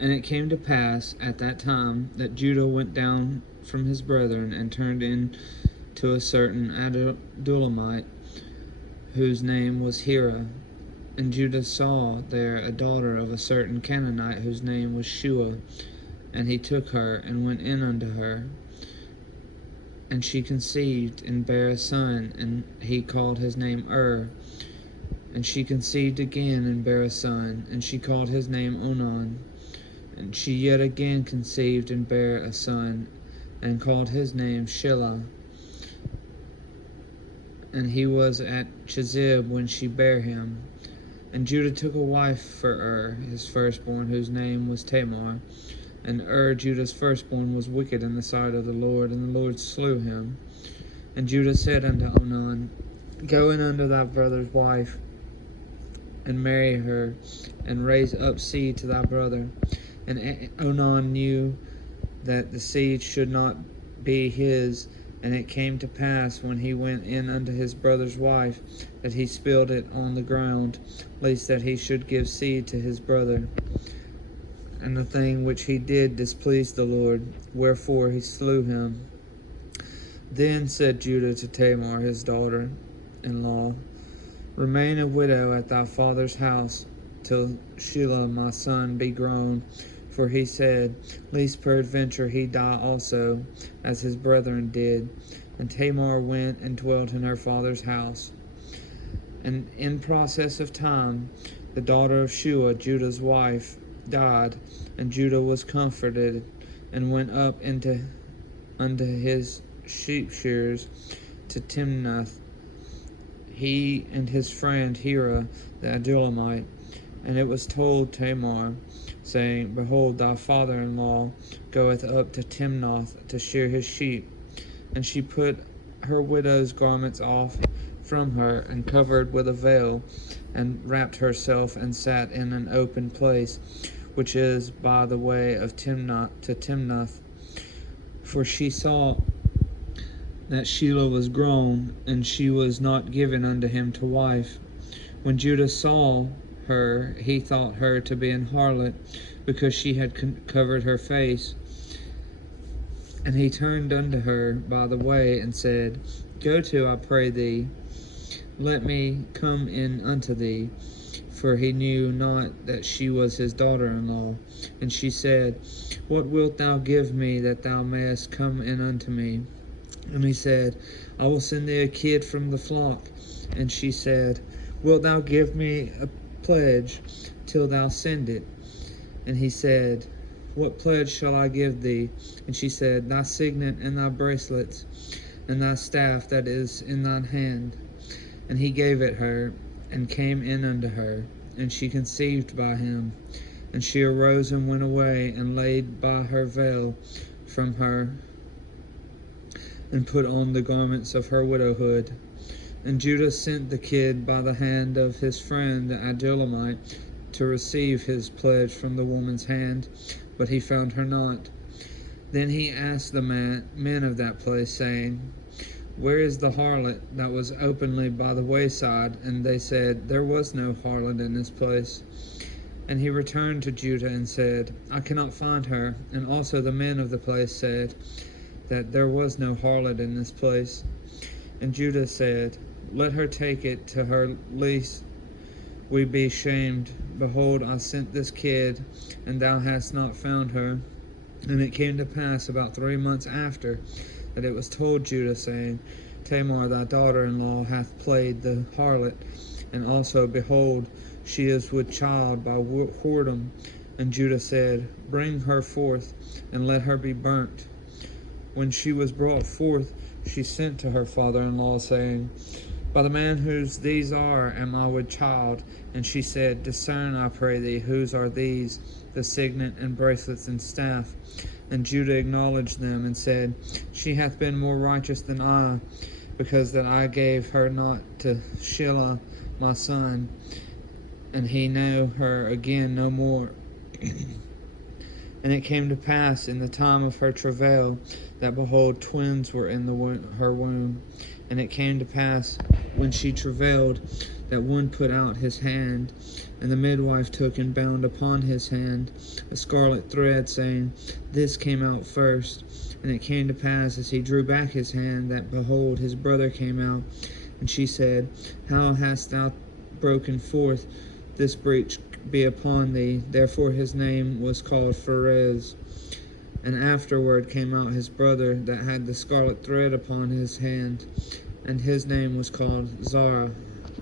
And it came to pass at that time that Judah went down from his brethren and turned in to a certain Adullamite, whose name was Hira. And Judah saw there a daughter of a certain Canaanite, whose name was Shua. And he took her and went in unto her. And she conceived and bare a son, and he called his name And she conceived again and bare a son, and she called his name Onan. And she yet again conceived and bare a son, and called his name Shelah. And he was at Chezib when she bare him. And Judah took a wife for his firstborn, whose name was Tamar. And Judah's firstborn, was wicked in the sight of the Lord, and the Lord slew him. And Judah said unto Onan, Go in unto thy brother's wife, and marry her, and raise up seed to thy brother. And Onan knew that the seed should not be his. And it came to pass, when he went in unto his brother's wife, that he spilled it on the ground, lest that he should give seed to his brother. And the thing which he did displeased the Lord, wherefore he slew him. Then said Judah to Tamar his daughter-in-law, Remain a widow at thy father's house, till Shelah my son be grown. For he said, Lest peradventure he die also, as his brethren did. And Tamar went and dwelt in her father's house. And in process of time, the daughter of Shua, Judah's wife, died, and Judah was comforted, and went up unto his sheep shearers to Timnath, he and his friend Hira the Adullamite. And it was told Tamar, saying, Behold, thy father-in-law goeth up to Timnath to shear his sheep. And she put her widow's garments off from her, and covered with a veil, and wrapped herself, and sat in an open place, which is by the way of Timnath. For she saw that Shelah was grown, and she was not given unto him to wife. When Judah saw her, he thought her to be an harlot, because she had covered her face. And he turned unto her by the way, and said, Go to, I pray thee, let me come in unto thee. For he knew not that she was his daughter-in-law. And she said, What wilt thou give me that thou mayest come in unto me? And he said, I will send thee a kid from the flock. And she said, Wilt thou give me a pledge till thou send it? And he said, What pledge shall I give thee? And she said, Thy signet and thy bracelets, and thy staff that is in thine hand. And he gave it her, and came in unto her, and she conceived by him. And she arose and went away, and laid by her veil from her, and put on the garments of her widowhood. And Judah sent the kid by the hand of his friend the Adullamite to receive his pledge from the woman's hand, but he found her not. Then he asked the men of that place, saying, Where is the harlot that was openly by the wayside? And they said, There was no harlot in this place. And he returned to Judah and said, I cannot find her. And also the men of the place said that there was no harlot in this place. And Judah said, Let her take it to her, lest we be shamed. Behold, I sent this kid, and thou hast not found her. And it came to pass about 3 months after, that it was told Judah, saying, Tamar thy daughter-in-law hath played the harlot, and also, behold, she is with child by whoredom. And Judah said, Bring her forth, and let her be burnt. When she was brought forth, she sent to her father-in-law, saying, By the man whose these are am I with child. And she said, Discern, I pray thee, whose are these, the signet and bracelets and staff? And Judah acknowledged them, and said, She hath been more righteous than I, because that I gave her not to Shelah my son, and he knew her again no more. And And it came to pass in the time of her travail, that behold, twins were in her womb. And it came to pass, when she travailed, that one put out his hand, and the midwife took and bound upon his hand a scarlet thread, saying, This came out first. And it came to pass, as he drew back his hand, that behold, his brother came out. And she said, How hast thou broken forth? This breach be upon thee. Therefore his name was called Pharez. And afterward came out his brother that had the scarlet thread upon his hand, and his name was called Zara.